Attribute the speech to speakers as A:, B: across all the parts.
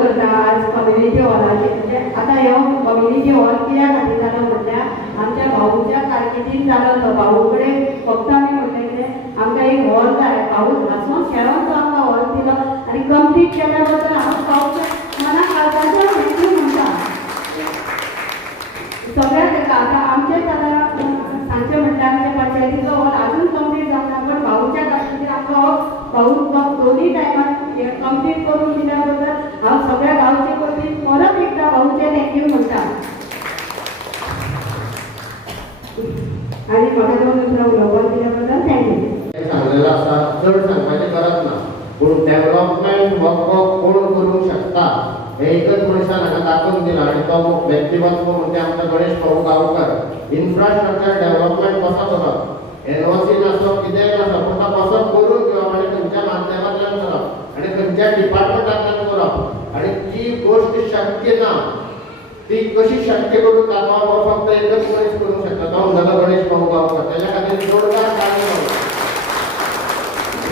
A: करता आज कम्युनिटी हॉलाचे म्हणजे आता हे कम्युनिटी हॉल कित्याक खातीर जालो म्हटल्यार आमच्या भाऊच्या कारकिर्दीन जालो तो भाऊ कडेन फक्त आमी म्हटलें कितें आमकां एक हॉल जाय भाऊ हांसून खेळोन तो आमकां हॉल दिलो आनी कंप्लीट केल्या बद्दल हांव भाऊच्या मनाक काळजाचो थँक्यू म्हणटा सगळ्या तेका आतां आमचेच आतां सांगचें म्हटल्यार आमच्या पंचायतीचो हॉल अजून कंप्लीट जावना पण भाऊच्या खातीर आमकां हो भाऊ तो दोनी कंप्लीट करून दिल्याबद्दल हा सगळ्या गांवचे परबी परत एकदा भाऊचे थँक्यू म्हणतात. आणि मला दोन दुसरा उलोवपाक दिल्याबद्दल थँक्यू
B: सांगलेला असा चढ सांगपाची गरज ना. पूण डेव्हलपमेंट हो कोण करूंक शकता? हे एकच मनशान हांगा दाखोवन दिला आनी तो व्यक्तिमत्व म्हणजे आमचा गणेश भाऊ गांवकर. इन्फ्रास्ट्रक्चर डेव्हलपमेंट कसा करप एनओसी नासलो कितेंय नासलो पूण तो कसो करून घेवप आनी तुमच्या माध्यमांतल्यान करप आनी खंयच्या डिपार्टमेंटांतल्यान करप आनी ती गोश्ट शक्य ना ती कशी शक्य करून दाखोवप हो फक्त एकच मनीस करूंक शकता तो म्हणटा गणेश भाऊ गांवकर तेच्या खातीर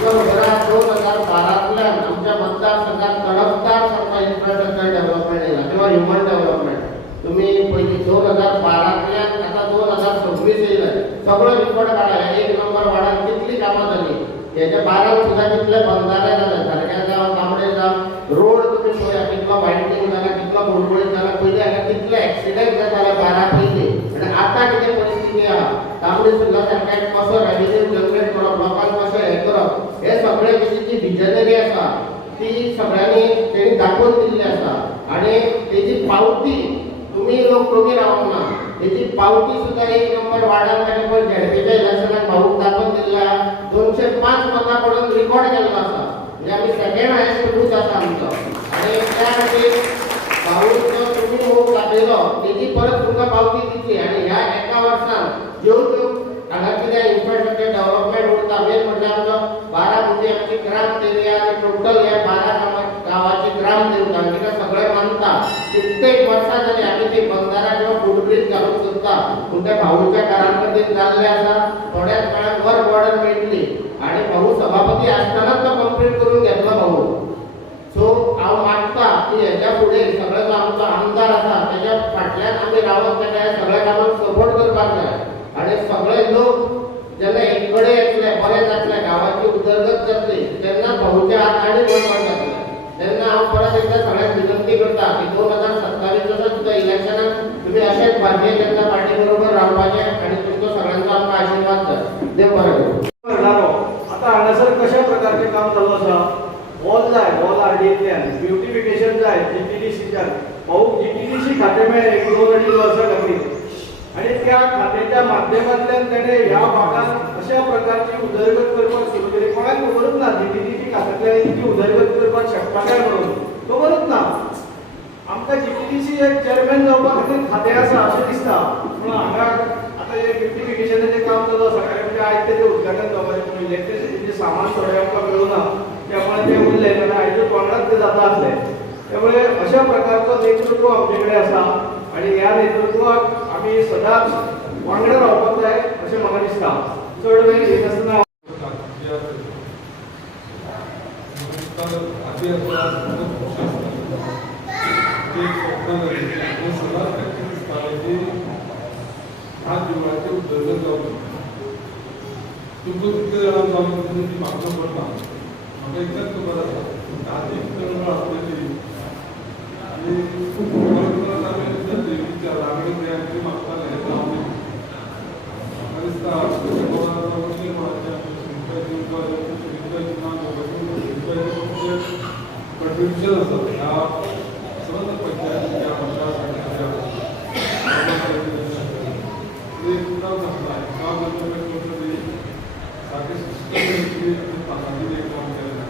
B: जोरदार दोन हजार बारांतल्यान आमच्या मतदारसंघात तडफदार सारको इन्फ्रास्ट्रक्चर डेव्हलपमेंट येयला किंवा ह्युमन डेव्हलपमेंट तुम्ही पयलीं दोन हजार बारांतल्यान आतां दोन हजार सव्वीस येयले सगळो रिपोर्ट काडला एक नंबर वार्डात कितली कामां जाली हेच्या बारान सुद्दां कितले बंधारे जाले सारकें जावं तांबडे जावं रोड तुमी पळया कितलो वायडनींग जाला कितलो बुडबुडीत जाला पयलीं हांगा कितले बारा पयलीं आतां कितें परिस्थिती आहा. तांबडी सुद्दां सारकें कसो रेव्हेन्यू जनरेट करप लोकांक कसो हें करप हे सगळे तेची जी विजनरी आसा ती सगळ्यांनी तेणी दाखोवन दिल्ली आसा आनी तेची पावती तुम्ही लोक कमी रावंक ना. तेची पावती सुद्दां एक नंबर वार्डान ताणें पळय झेडपीच्या इलेक्शनाक भाऊक दाखोवन दिल्ल्या दोनशे पांच मतां पडून रिकॉर्ड केल्लो आसा म्हणजे आमी सेकेंड हायस्ट बूथ आसा आमचो. आनी त्या खातीर भाऊक जो तुमी तेची परत तुमकां पावती दितली आनी ह्या एका वर्सान ज्यो ज्यो हांगा कितें इन्फ्रास्ट्रक्चर डेव्हलपमेंट उरता मेन म्हणजे आमचो बारा म्हणजे आमची ग्राम देवी आनी टोटल हे बारा गांवा गांवाची ग्राम देवता तिका सगळे मानता कित्येक वर्सां जाली आमी ती बंधारा किंवा फुटब्रीज घालूंक सोदता पूण त्या भाऊच्या काळान खातीर जाल्ले आसा थोड्याच वेळान वर बॉर्डर मेळटली आनी भाऊ सभापती आसतनाच तो कंप्लीट करून घेतलो भाऊ. मागता की हेच्या फुडें जो आमचो आमदार आसा त्याच्या फाटल्यान आमी रावत त्याच्या सगळ्या कामात सपोर्ट करपाक जाय आनी सगळे लोक जेन्ना एक कडेन येतले बरें जातले गांवाची उदरगत जातली तेन्ना भाऊच्या हातांनी बळकट जातले तेन्ना हांव परत एकदा सगळ्यांक विनंती करता की दोन हजार सत्तावीसच्या सुद्दां इलेक्शनाक तुमी अशेंच भारतीय जनता पार्टी बरोबर रावपाचें आनी तुमचो सगळ्यांचो आमकां आशिर्वाद जाय देव बरें करूं
C: जालो आता हांगासर कशा प्रकारचे काम चालू आसा वॉल जाय वॉल आरडीएतल्यान ब्युटिफिकेशन जाय जीटीडीसीच्यान भाऊ जीटीडीसी खातें मेळ्ळें एक दोन अडीच वर्सां खातीर आनी त्या खात्याच्या माध्यमांतल्यान त्याने ह्या भागात अशा प्रकारची उदरगत करपाक सुरू केली. कोणाक खबरच ना जीटीडीसी खात्यांतल्यान इतकी उदरगत करपाक शकता काय म्हणून खबरच ना. आमकां जीटीडीसी एक चेअरमॅन जावपा खातीर खातें आसा अशें दिसता. पूण हांगा आतां हे ब्युटिफिकेशनाचें काम चालू आसा कारण म्हणजे आयज तेजें उद्घाटन जावपाचें पूण इलेक्ट्रिसिटीचें सामान थोडें आमकां ना त्यामुळे ते उरले कारण आयजूच वांगडाच ते जाता आसलें त्यामुळे अशा प्रकारचो नेतृत्व आमचे कडेन आसा आनी ह्या नेतृत्वाक आमी सदांच वांगडा रावपाक जाय अशें म्हाका दिसता. चड वेळ घेत आसतना
D: तुमचं कितके जाणां जावन तुमची म्हाका पडना म्हाका एकदाच खबर आसा आधी चळवळ आसलेली आनी परत परत आमी देवीच्या रागडे देवाची मागताले हें जावं म्हाका दिसता अशें कोणा कसले कोणाचे सुविधा दिवपाक सुविधा दिवपाक कंट्रिब्युशन आसा ह्या सर्व पंचायतीच्या मतदारसंघाच्या ते काम करता काम करता करता सारखे सिस्टम पानांची एक काम केलें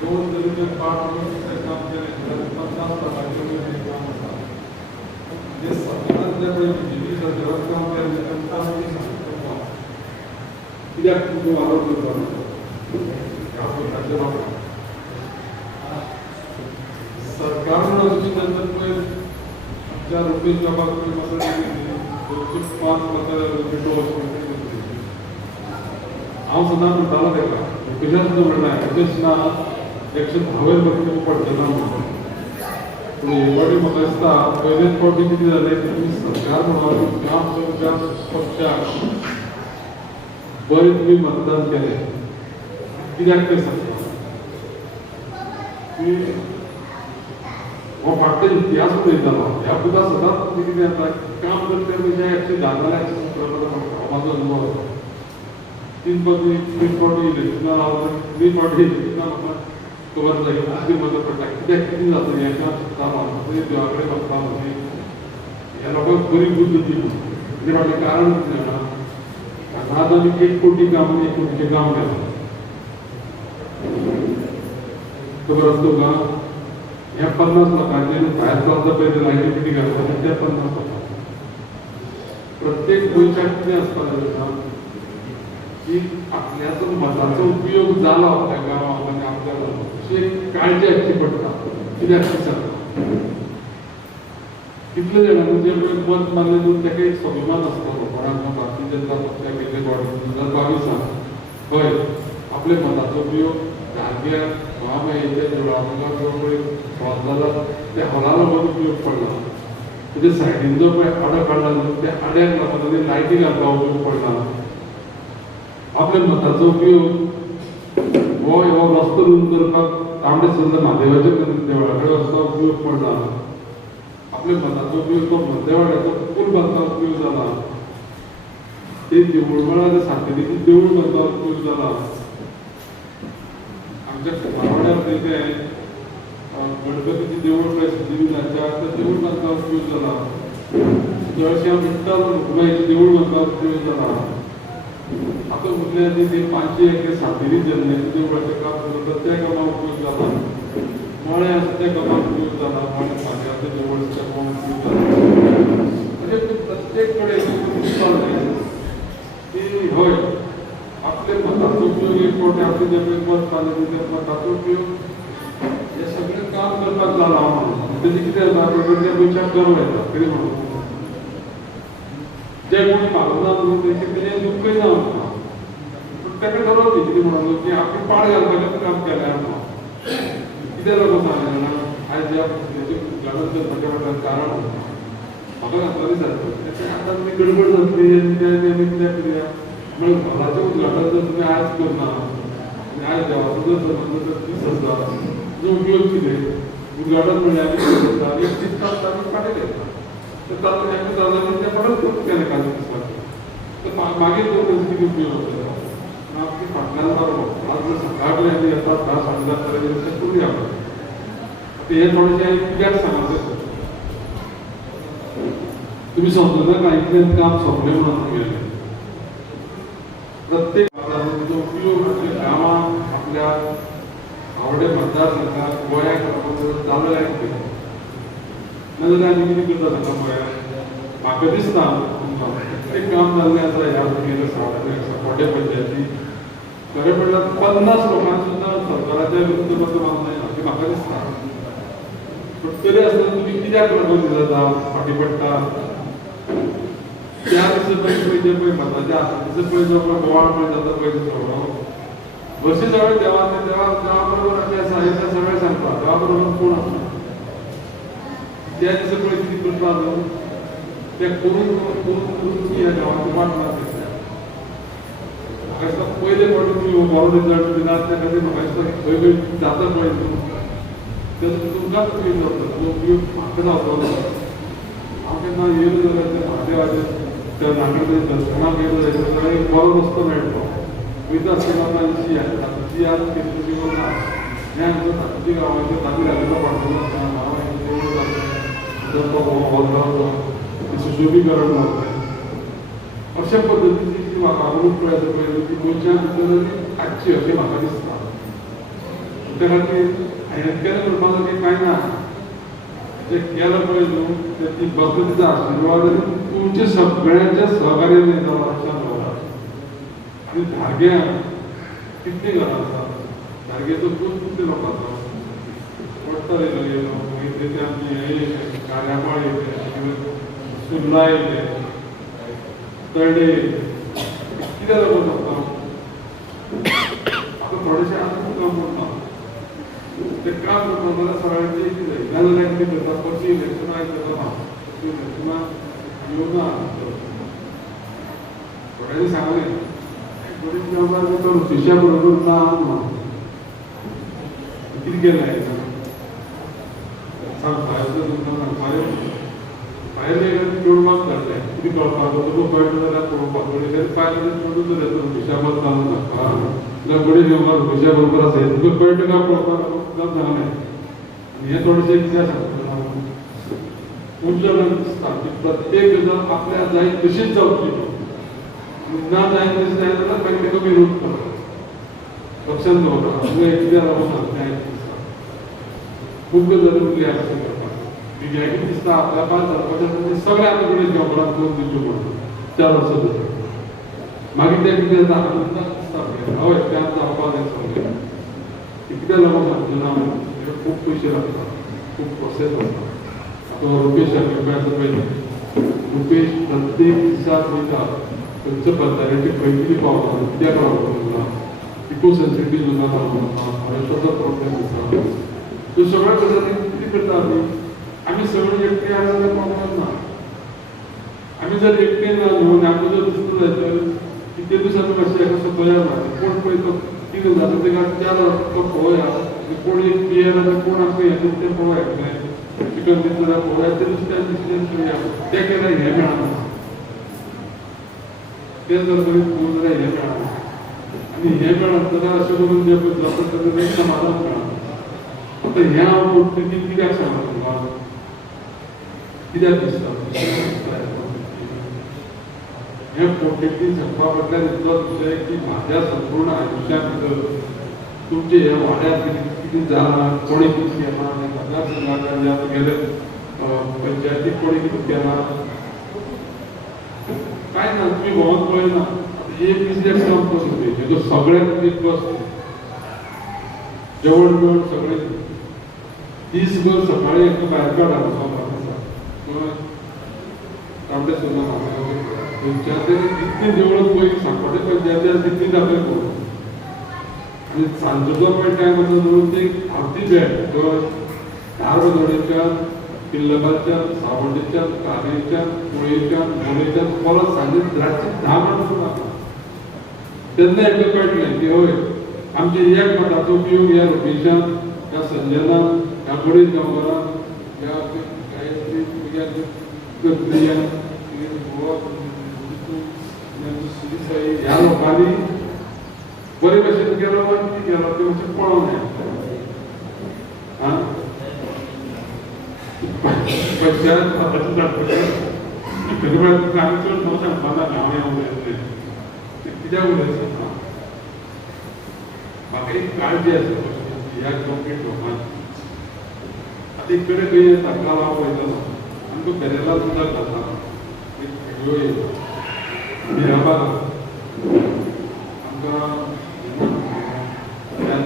D: दोन तरेचे पाठ म्हणून ते काम केलें पन्नास प्रकारचे एक काम आसा जे सगळ्यांतले पळय बिजेपी सरकारान काम केलें तेंकां आमी सांगता कित्याक तुमचो वावर करता ह्या प्रकारचे वापर सरकार म्हणून अशी नंतर पळय आमच्या रुपीज जमा करून म्हाका दोनशे पांच म्हाका डोस हांव सदां म्हणटालो ताका मुकेशान सुद्दां म्हणटा मुकेश ना एकशे धावेर बघितलं पडटना म्हणून पूण हे फावटी म्हाका दिसता पयलेच फावटी कितें जालें तुमी सरकार म्हणून काम तुमच्या पक्षाक बरें मतदान केले. कित्याक तें सांगता की हो फाटलो इतिहास उलयतालो ह्या पुता सदांच कितें कितें जाता काम करता म्हणजे एकशे धा जाल्यार एकशे सतरा जाल्यार म्हाजो अनुभव तीन फावटी तीन फावटी इलेक्शनां रावता तीन फावटी इलेक्शनां म्हाका खबर जाली कितें मदत पडटा कित्याक कितें जाता? हें काम चिंततालो हांव देवा कडेन वचतालो की ह्या लोकांक बरी बुद्ध दिली कितें म्हणजे फाटलें कारण कितें जाणा हांगा आमी एक कोटी काम आनी एक कोटीचें काम केलां. खबर आसा तुका ह्या पन्नास लोकांचे भायर चलता पळय लायटी पिटी घालता त्या पन्नास लोकांचे प्रत्येक गोंयच्याक कितें आसपाक की आपल्याचो मताचो उपयोग जालो आपल्या गांवांत आनी आपल्या अशी एक काळजी हाडची पडटा कित्याक ती सांगता कितले जाणांनी जे पळय मत मारले दोन ताका एक स्वाभिमान आसतालो कोणाक भारतीय जनता पक्षाक गेल्ले दोन हजार हय आपल्या मताचो उपयोग धारग्या महामायेच्या देवळांतलो जो पळय हॉल जाला त्या हॉला लागून उपयोग पडला. तेजे सायडीन जो पळय आडो काडला न्हू त्या आड्याक लागून ताणी लायटी घालपाक उपयोग पडला. आपल्या मताचो उपयोग हो हो रस्तो रुंद करपाक तांबडे सुंदर म्हादेवाचे देवळा कडेन वचपाक उपयोग पडला आपल्या मताचो उपयोग तो मध्यवाड्याचो पूल बांदपाक उपयोग जाला ते देवूळ ते सातेरीची देवूळ बांदपाक उपयोग जाला आमच्या कुमारवाड्यार ते गणपतीचे गणपतीची देवूळ पळय सिद्धिविनायकाच्या तें देवूळ बांदपाक उपयोग जाला जळश्यां विठ्ठल रुक्माईचें देवूळ बांदपाक उपयोग जाला आता उरल्या ते पाचशे एकर सातेरी जल्ल्याचे देवळाचें काम करत त्या कामाक उपयोग झाला मळे असं त्या कामाक उपयोग झाला मळे म्हाज्याचें देवूळ आसा त्या उपयोग झाला म्हणजे ते प्रत्येककडे चाललें की हय आपले मताचा उपयोग एक कोटी आपली जमीन पळय मत घालून त्या मताचा उपयोग हे सगळे काम करतात झाला आम्हाला म्हणजे किती विचार करू येतात त्या म्हणून. जे कोणी मागना न्हू तेंचे कितें दुख्खय ना आमकां पूण ताका ठरवली कितें म्हणून की आमी पाड घालपाचें काम केलें आमकां कितें लागून सांगलें जाणा आयज ह्या हेचें उद्घाटन करपाचें म्हटल्यार कारण म्हाका घातलें दिसता तें आतां तुमी गडबड जातली आनी तें तें आमी कित्याक करुया म्हणून घराचें उद्घाटन जर तुमी आयज करना आयज देवाचो जर संबंद जर दीस आसा जो उपयोग कितें उदघाटन म्हणल्यार आमी कितें करता एक दीस आसता आमी फाटीं घेता तर तातूंत तें परत परत केलें तर मागीर दोन उपयोग जातलो आमची फाटल्यान आज जर सकाळी आमी येतात धा साडे धा पर्यंत तें आपण. ते हे थोडेसे कित्याक सांगायचं तुम्ही समजून नाका काम सोपले म्हणून गेले. प्रत्येक वातावरणाचो उपयोग आपल्या गांवांत आपल्या आवडे मतदारसंघात गोंयाक चालू आहे नाजाल्यार आमी कितें करता ताका पळय म्हाका दिसता तुमकां एक काम जाल्लें आसा ह्या तुगेल्या सपोटे पंचायती खरें म्हणल्यार पन्नास लोकांक सुद्दां सरकाराचे वृत्तपत्र बांदलें अशें म्हाका दिसता. पूण तरी आसतना तुमी कित्याक लागून जाता फाटीं पडटा त्या दिसा पयलीं पळय जे पळय मताचे आसा दिसा पळय जो पळय बोवाळ पळय जाता पळय दिसलो बशी सगळे देवा देवा देवा बरोबर आसा हे सगळें सांगता देवा बरोबर कोण आसा त्या दिसा पळय कितें करता न्हू ते करून करून करून करून तुमी ह्या देवाची वाट मारता म्हाका दिसता पयले फावटी तुमी हो बरो रिजल्ट दिनात त्या खातीर म्हाका दिसता की खंय खंय जाता पळय न्हू तेजो तुमकांच उपयोग जातलो तो उपयोग म्हाका जावचो हांव केन्ना येयलो जाल्यार त्या म्हादेवाचे त्या नागडे दर्शनाक येयलो जाल्यार एक बरो रस्तो मेळटलो वयता आसतना आपल्याला जी आहे तातूंची आज केन्ना तुमी करना हें आमच्या तातूंची गांवांच्या ताबी घालून पडटलो गांवांत देवूळ जालें तो हॉल अशा पद्धतीची जी म्हाका अवरूप पळयता पळय ती गोंयच्या भितर आजची अशें म्हाका दिसता त्या खातीर हांवें केलें करपाक लागीं कांय ना जे केलं पळय न्हू ते ती भक्तीचा आशिर्वाद तुमचे सगळ्यांच्या सहकार्यान येता लक्षांत दवरा आनी धारग्या कितली घरां आसा धारगेचो खूब कितले लोक आसा येयलो मागीर तेचे आमचे हे येयले कार्यावळ येयले सुर्ला येयले तळडे कितें लागून जाता म्हाका थोडेशें आतां काम करता ते काम करता जाल्यार सगळ्यांची कितें जाय नाजाल्यार कितें करता परती इलेक्शनां आयकता ना परती जर तुमकां फायर फायर भायर येयल्यार चेडवाक घातलें कितें कळपाक तुका कळटा जाल्यार पळोवपाक कळटा फायर पांच मिनट चेडूच जर येता शिश्या चालू नाका जाल्यार गणेश गांवकार शिश्या बरोबर आसा हें तुका कळटा काय पळोवपाक जाप जालें आनी हें थोडेशें कितें सांगता तुमच्या दिसता की प्रत्येक गजाल आपल्या जाय तशीच जावची ना जाय तशी जाय जाल्यार मागीर तेका विरोध करप लक्षांत दवरप तुवें कितें लागून सांगता खूप जरुरी खूब मी जाहीर करपाक कितें दिसता आपल्या पास जावपाचें सगळ्या सगळें आतां कडेन घेवपाक करून दिवचें चार वर्ष जाता मागीर तें कितें जाता आनंदाक दिसता भुरग्यांक हय तें आतां जावपाक जाय सगळें कित्याक ना खूब पयशे लागता खूब प्रोसेस असतात आतां रुपेश पळय पहिले रुपेश प्रत्येक दिवसात वयता खंयच्या बंधाऱ्याची खंय कितें पावता कित्याक रावता इको सेन्सिटिव्ह जुना रावता फॉरेस्टाचो प्रॉब्लेम आसा तो सगळ्या गजाली कितें करता आम्ही? आम्ही सगळे एकटे आणायला प्रॉब्लेम ना आम्ही जर एकटे ना घेऊन आनी जर दुसरं जायचं तर कितले दीस आमी एका सकया राहते कोण पळय तो कितें ते तेका चार तो पळोवया कोण एक पियर आणि कोण म्हणजे आपण येतो ते तें पळोवया चिकन दिता जाल्यार ते तें दुसऱ्या दुसऱ्या करुया तें केल्यार हें मेळना तें जर करीत न्हू हे हें आणि हे हें तर जाल्यार करून जे पळय जाता तें एक समाधान मेळना आता हें हांव पोर्तुगीज कित्याक सांगता तुमकां कित्याक दिसता? हें पोर्तुगीज सांगपा फाटल्यान विशय की म्हाज्या संपूर्ण आयुश्या भितर तुमचे हे वाड्यार कितें जालां कोणी कितें केलां आनी मतदार संघाच्या जे पंचायतीक कोणी कितें केलां काय ना तुम्ही भोंवत पळयना एक बिझनेस एक काम करून हेजो सगळ्यात एक बस जेवण बिवण सगळें दीसभर सकाळी एका आसा काडा तांबडे सुद्दां पंचायतीन जितली देवळां पयलीं सांगपाचें पंचायती तितली दाखय करून आनी सांजचो पळय टायम आसा न्हू ते फावती बेड गोंय धारबांदोडेच्यान किल्लबाच्यान सावंडेच्यान कारेच्यान कुळयेच्यान मोळेच्यान परत सांजे रातचे धा म्हणून म्हाका तेन्ना एकदा कळटलें की हय आमचे एक मताचो उपयोग ह्या रुपेशान ह्या संजनान ह्या गावाला या गायत्री ह्या कर्त्रियान ह्या लोकांनी बरे भशेन केलं पण ती केलो ते मातशें पळोवंक जाय आं पंचायत आमी चड न्हू सांगपा ना हांव हें उलयतलें तें कित्याक उलयता म्हाका एक काळजी आसा ह्या कॉन्क्रीट लोकांची. तिकडे एक कडेन खंय येता काल वयतालो आमकां पेरेला सुद्दां जाता एक येयलो आमकां ह्या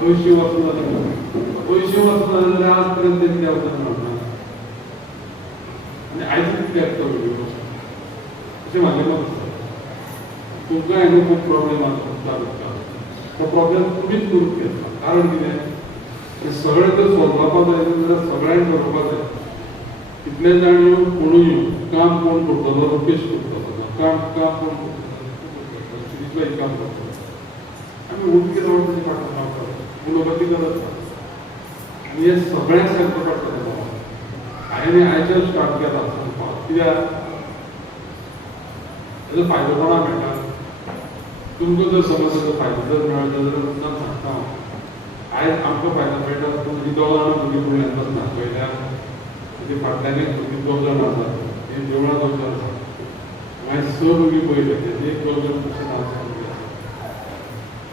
D: पयशे वचना पयशे वचना जाल्यार आज पर्यंत कितें वचना म्हणटा आनी आयज कित्याक तो व्हिडिओ अशें म्हाजें मत आसा तुमकां हांगा खूब प्रॉब्लेम आसा तो प्रॉब्लेम तुमीच करून घेतला कारण कितें हे सगळें तर सॉल्व जावपाक जाय जाल्यार सगळ्यांक ठरोवपाक जाय कितले जाण येवन कोणूय काम कोण करतलो रुपेश करतलो काम काम कोण करतलो काम करतलो आमी उठके रावन ताचे फाटल्यान रावताले उलोवपाची गरज ना आनी हे सगळ्यांक सांगचें पडटलें बाबा. हांवें आयच्यान स्टार्ट केला सांगपाक कित्याक हेजो फायदो कोणाक मेळटा तुमकां जर समज ताचो फायदो जर मेळटा जाल्यार तुमकां सांगता आयज आमकां फायदो मेळटा तो ही दोग जाणां भुरगीं पूण येत ना पयल्या म्हणजे फाटल्यान एक भुरगीं दोग जाण आसा ही देवळां दोग जाण आसा मागीर स भुरगीं पयले तेजे एक दोग जाण कशें आसा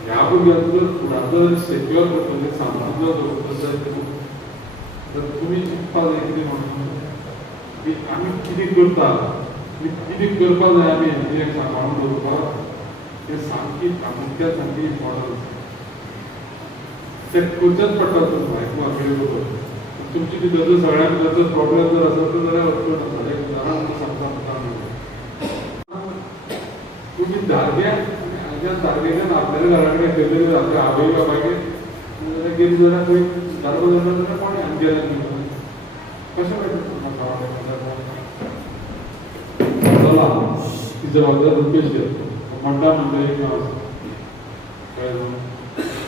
D: ह्या भुरग्यांचो जर फुडाचो जर सेक्युअर करतले सांबाळून जर दवरतले जाल्यार तर तुमी चिंतपाक जाय कितें म्हणून की आमी कितें करता कितें करपाक जाय आमी हें सांबाळून दवरपाक तें सामकी प्रामुख्यान सामकी इम्पॉर्टंट तें करचेंच पडटा तुमकां तुमची ती गरज सगळ्यांक जर प्रॉब्लेम जर आसा तर जाल्यार अडचण आसा एक उदाहरण सांगता तुम्ही धारग्या अशा तारखेच्यान आपल्याला घराकडे खंय आपल्या आवय बाबायक गेली जाल्यार काही घालूं जाल्यार जरा कोणी आमच्या कशें चला तिच्या बद्दल रुपेश घेतो म्हणटा म्हणजे एक नाव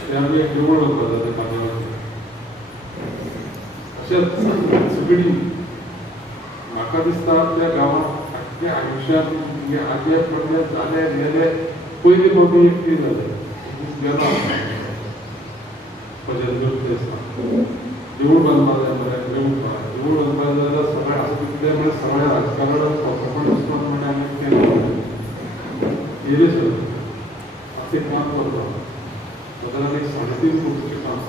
D: आसा. ते आमी एक देवूळ बांदपाक जाय त्या अशेंच सगळी म्हाका दिसता त्या गावात आख्या आयुश्यांत म्हणजे आजे पडले जाले गेले पयलीं फावटी एकटी जाले गेला भजन करते दिसता देवूळ बांदपाक जाय मरे देवूळ बांद. देवूळ बांदपाक जाय जाल्यार सगळें आसता कितें सगळें राजकारणात फकपण वचपाक म्हणजे आमी केलें येयलें सर अशें काम करता सादारण एक साडे तीन काम.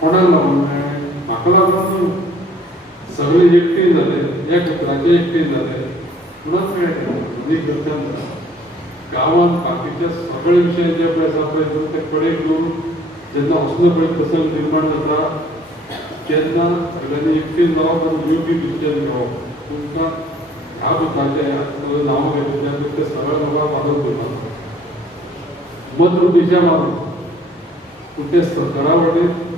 D: कोणाक लागून मेळ्ळें? म्हाका लागून सगळे एकटे जाले एक उतराचे एकटे जाले म्हणून मेळटा एक करतान गांवांत बाकीचे सगळे विशय जे पळय आसा पळय तो ते कडेक घेवन जेन्ना असलो पळय प्रसंग निर्माण जाता तेन्ना सगळ्यांनी एकटे जावप आनी योग्य डिसिजन घेवप तुमकां ह्या बुकाचे नांव घेतलें ते सगळ्या लोकांक मदत करता मत दिशा मारून पूण ते सरकारा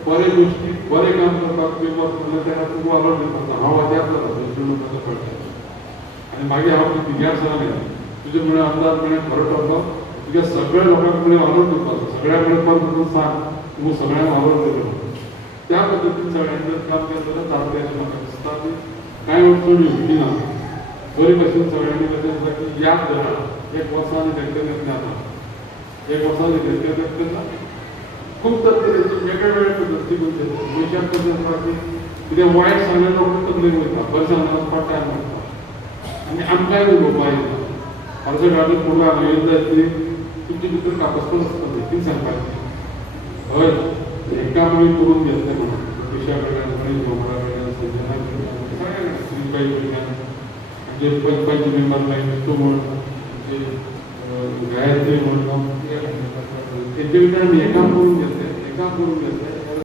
D: बरे गोश्टी बरें काम करपाक ते मत केलें तेन्ना तुका वालोर दिवपाक हांव वाद्याक जाता दुसऱ्या लोकांचो कळटा आनी मागीर हांव तिग्यार सांगलें तुजे म्हणे आमदार म्हणे खरो ठरलो तुगे सगळ्या लोकांकडे म्हणे वालोर सगळ्याकडे पण कडेन सांग तू सगळ्यांक वालोर दिलो त्या पद्दतीन सगळ्यांनी काम केलें जाल्यार जातलें अशें म्हाका दिसता कांय अडचण होती ना बरे भशेन सगळ्यांनी कशें आसा की याद धरा. एक वर्सान हे जाता एक वर्सान तेंका खूप तरेची वेगळ्या पद्धती देशात कशें आसा की कितें वायट सांगलें लोक तकलेक वयता बरें सांगल्यार पट्ट्यान मारता आनी आमकांय उलोवपा येता अर्ज गाडी कोण हांगा येयला जाय ती. तुमचे भितर कापासपण आसतली ती सांगपाची हय. हें आमी करून घेतलें म्हणून देशा कडल्यान गणेश भोमरा कडल्यान संजना कडल्यान श्रीबाई कडल्यान आमचे मेंबर लायन तो म्हण गायत्री म्हणून तेंचे भितर आमी करून घेते एका करून घेते